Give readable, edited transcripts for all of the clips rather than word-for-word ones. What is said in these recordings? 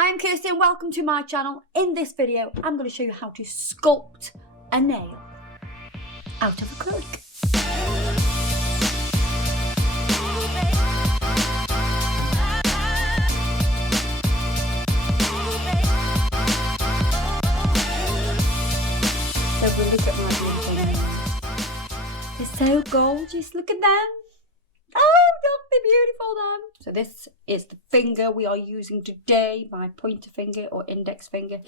Hi, I'm Kirsty and welcome to my channel. In this video, I'm going to show you how to sculpt a nail out of acrylic. So we'll look at my beautiful nails. They're so gorgeous, look at them. Oh, look, they're beautiful them. So this is the finger we are using today, my pointer finger or index finger.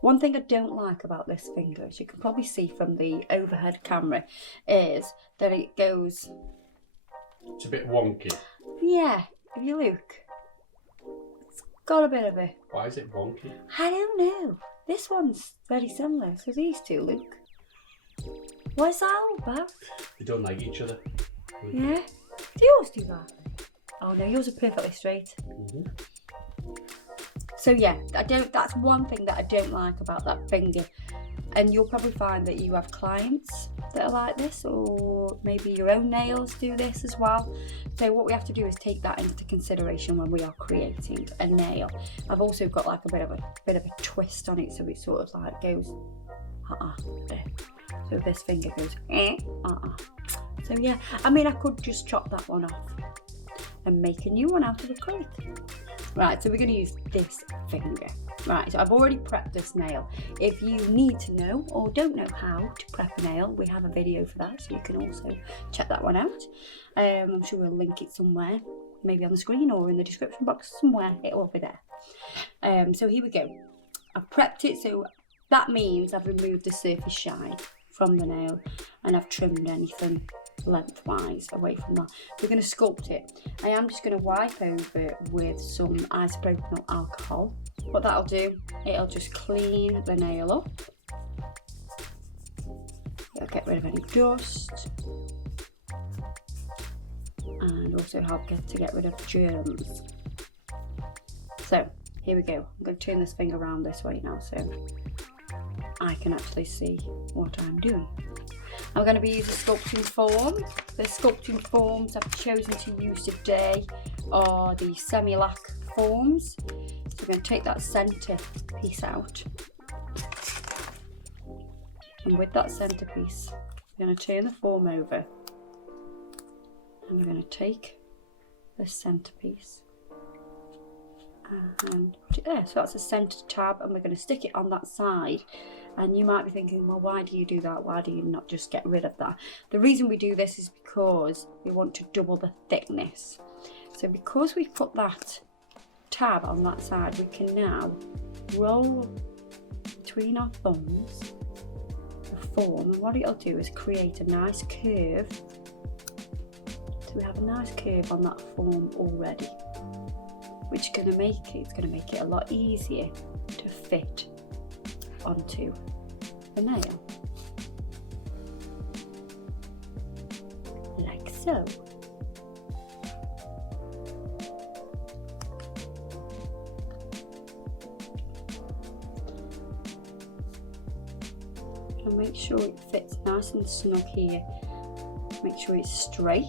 One thing I don't like about this finger, as you can probably see from the overhead camera, is that it goes... It's a bit wonky. Yeah, if you look, it's got a bit of a... Why is it wonky? I don't know. This one's very similar, so these two, look. What's that all about? They don't like each other. Yeah. Do yours do that? Oh no, yours are perfectly straight. So yeah, that's one thing that I don't like about that finger. And you'll probably find that you have clients that are like this, or maybe your own nails do this as well. So what we have to do is take that into consideration when we are creating a nail. I've also got like a bit of a twist on it, so it sort of like goes there. So this finger goes So yeah, I mean I could just chop that one off and make a new one out of acrylic. Right, so we're going to use this finger. Right, so I've already prepped this nail. If you need to know or don't know how to prep a nail, we have a video for that, so you can also check that one out. I'm sure we'll link it somewhere, maybe on the screen or in the description box somewhere. It'll be there. So here we go. I've prepped it, so that means I've removed the surface shine from the nail and I've trimmed anything lengthwise away from that. We're going to sculpt it. I am just going to wipe over it with some isopropyl alcohol. What that'll do, it'll just clean the nail up. It'll get rid of any dust and also help to get rid of germs. So here we go. I'm going to turn this finger around this way now so I can actually see what I'm doing. I'm going to be using sculpting foam. The sculpting forms I've chosen to use today are the semi-lac forms. So we're going to take that centre piece out. And with that centre piece, we're going to turn the form over. And we're going to take the centre piece and put it there. So that's a centre tab, and we're going to stick it on that side. And you might be thinking, well, why do you do that? Why do you not just get rid of that? The reason we do this is because we want to double the thickness. So because we've put that tab on that side, we can now roll between our thumbs the form, and what it'll do is create a nice curve. So we have a nice curve on that form already, which is going to make it a lot easier to fit onto the nail, like so. And make sure it fits nice and snug here. Make sure it's straight.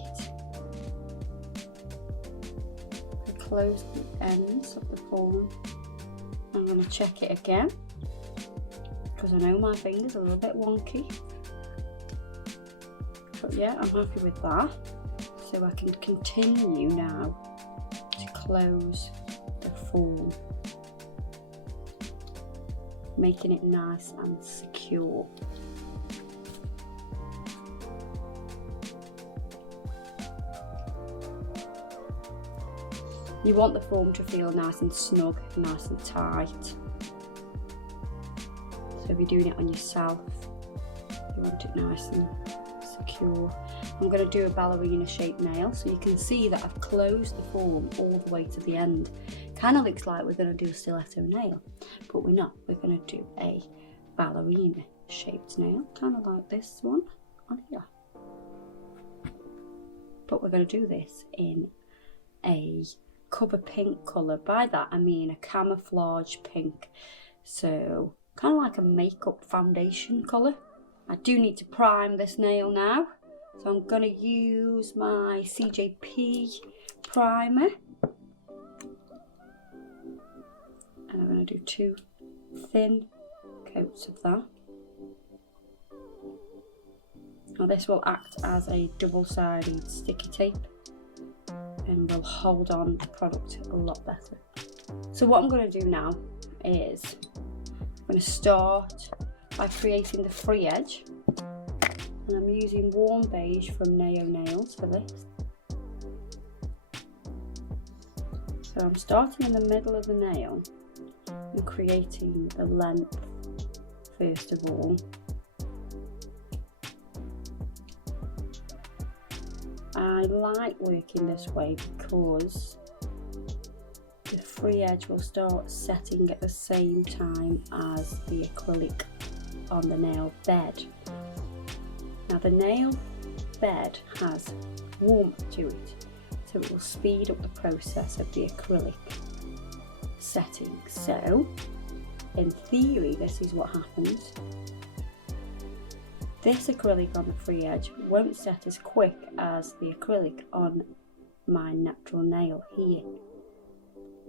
Close the ends of the form. I'm going to check it again, because I know my finger's a little bit wonky. But yeah, I'm happy with that. So I can continue now to close the form, making it nice and secure. You want the form to feel nice and snug, nice and tight. So if you're doing it on yourself, you want it nice and secure. I'm going to do a ballerina shaped nail, so you can see that I've closed the form all the way to the end. Kind of looks like we're going to do a stiletto nail, but we're not. We're going to do a ballerina shaped nail, kind of like this one on here. But we're going to do this in a cover pink colour. By that I mean a camouflage pink, so kind of like a makeup foundation colour. I do need to prime this nail now, so I'm going to use my CJP primer. to do 2 thin coats of that. Now this will act as a double-sided sticky tape and will hold on the product a lot better. So what I'm going to do now is I'm going to start by creating the free edge, and I'm using warm beige from Nails for this. So I'm starting in the middle of the nail and creating the length first of all. I like working this way because the free edge will start setting at the same time as the acrylic on the nail bed. Now the nail bed has warmth to it, so it will speed up the process of the acrylic setting. So in theory this is what happens. This acrylic on the free edge won't set as quick as the acrylic on my natural nail here.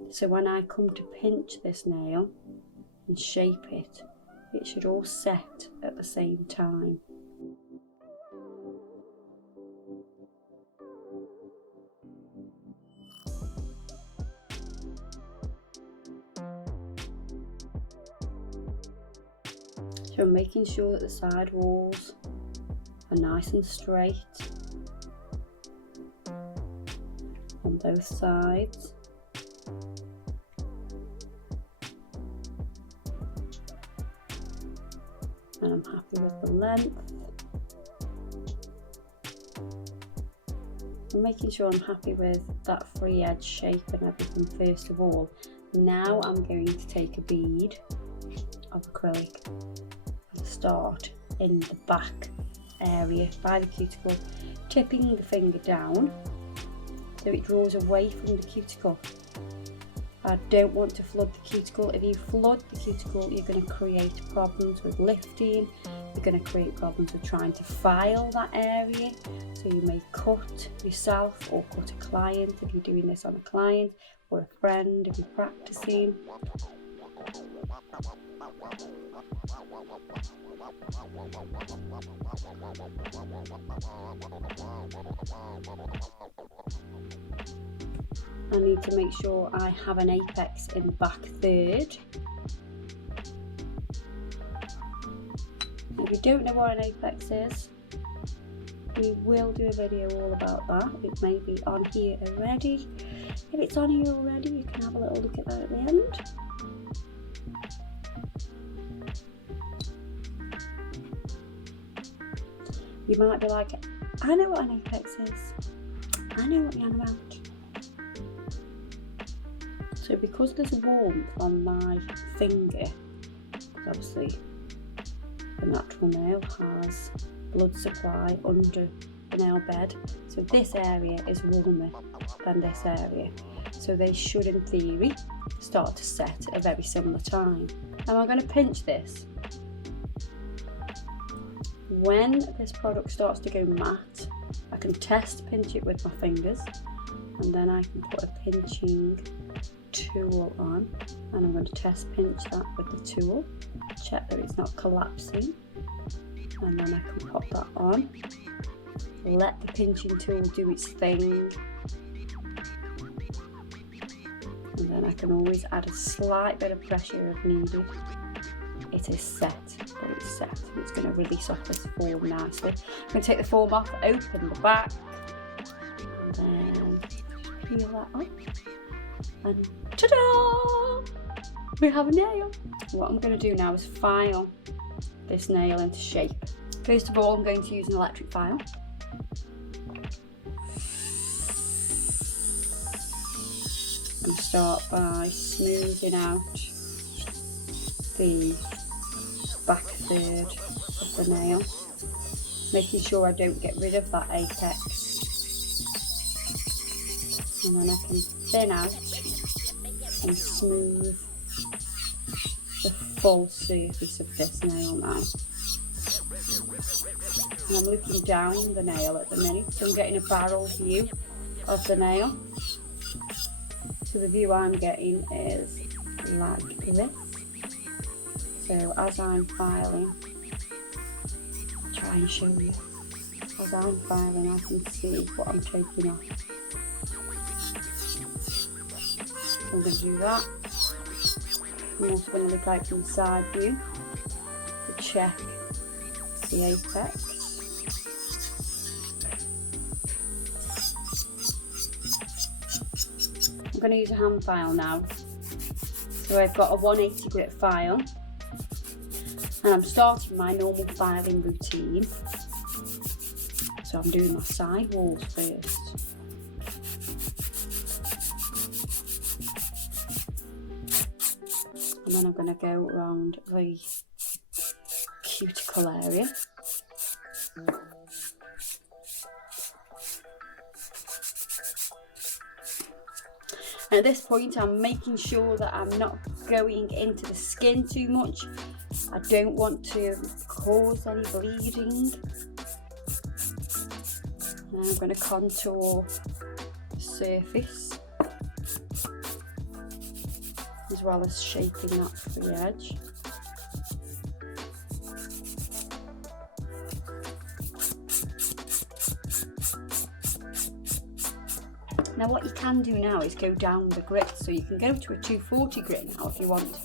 So when I come to pinch this nail and shape it, it should all set at the same time. So I'm making sure that the side walls are nice and straight on both sides. And I'm happy with the length. I'm making sure I'm happy with that free edge shape and everything first of all. Now I'm going to take a bead of acrylic and start in the back area by the cuticle, tipping the finger down so it draws away from the cuticle. I don't want to flood the cuticle. If you flood the cuticle, you're going to create problems with lifting, you're going to create problems with trying to file that area. So you may cut yourself or cut a client if you're doing this on a client, or a friend if you're practicing. I need to make sure I have an apex in the back third. If you don't know what an apex is, we will do a video all about that. It may be on here already. If it's on here already, you can have a little look at that at the end. You might be like, I know what an apex is. I know what you're on about. So because there's warmth on my finger, obviously the natural nail has blood supply under the nail bed, so this area is warmer than this area, so they should in theory start to set at a very similar time. And I'm going to pinch this. When this product starts to go matte, I can test pinch it with my fingers, and then I can put a pinching tool on, and I'm going to test pinch that with the tool, check that it's not collapsing, and then I can pop that on, let the pinching tool do its thing, and then I can always add a slight bit of pressure if needed. It is set, but it's set, and it's going to release off this form nicely. I'm going to take the form off, open the back, and then peel that off. And ta-da! We have a nail. What I'm going to do now is file this nail into shape. First of all, I'm going to use an electric file. And start by smoothing out the back third of the nail, making sure I don't get rid of that apex. And then I can thin out and smooth the full surface of this nail now. And I'm looking down the nail at the minute, so I'm getting a barrel view of the nail. So the view I'm getting is like this. So as I'm filing, I'll try and show you. As I'm filing, I can see what I'm taking off. I'm going to do that. I'm also going to look out from the side view to check the apex. I'm going to use a hand file now. So I've got a 180 grit file, and I'm starting my normal filing routine. So I'm doing my side walls first. And then I'm going to go around the cuticle area. And at this point, I'm making sure that I'm not going into the skin too much. I don't want to cause any bleeding. And I'm going to contour the surface, as well as shaping that for the edge. Now what you can do now is go down the grit, so you can go to a 240 grit now if you want,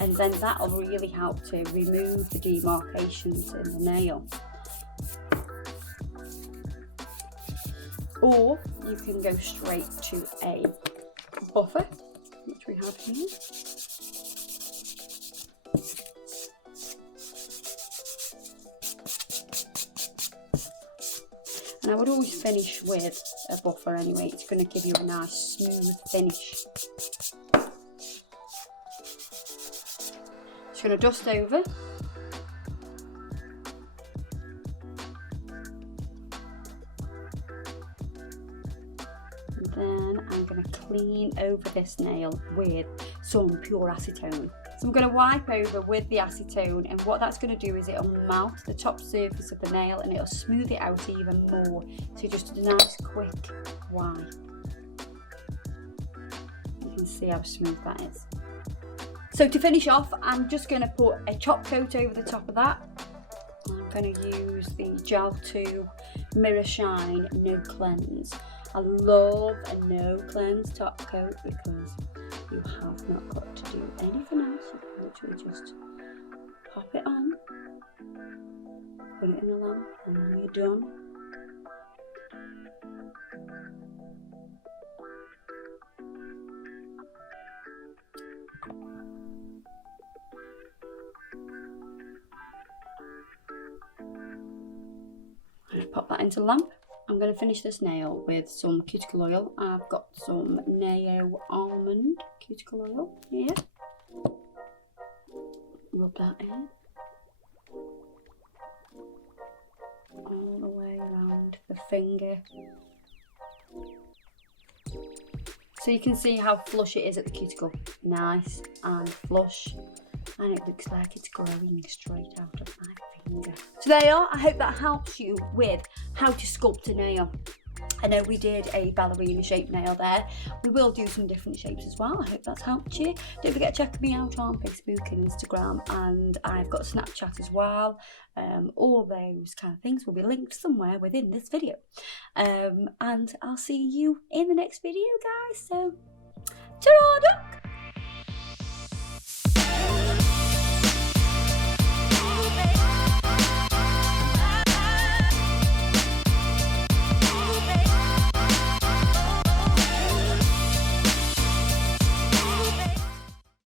and then that'll really help to remove the demarcations in the nail. Or you can go straight to a buffer, which we have here. And I would always finish with a buffer anyway. It's going to give you a nice smooth finish. Just going to dust over. And then I'm going to clean over this nail with some pure acetone. So I'm going to wipe over with the acetone, and what that's going to do is it'll melt the top surface of the nail and it'll smooth it out even more. So just a nice quick wipe. You can see how smooth that is. So to finish off, I'm just going to put a top coat over the top of that. I'm going to use the Gel 2 Mirror Shine No Cleanse. I love a no cleanse top coat because you have not got to do anything else. You can literally just pop it on, put it in the lamp, and then you're done. Just pop that into the lamp. I'm going to finish this nail with some cuticle oil. I've got some Neo Almond cuticle oil here. Rub that in. All the way around the finger. So you can see how flush it is at the cuticle. Nice and flush. And it looks like it's growing straight out of my finger. So there you are. I hope that helps you with how to sculpt a nail. I know we did a ballerina shaped nail there. We will do some different shapes as well. I hope that's helped you. Don't forget to check me out on Facebook and Instagram, and I've got Snapchat as well. All those kind of things will be linked somewhere within this video. And I'll see you in the next video, guys. So, ta-ra, duck!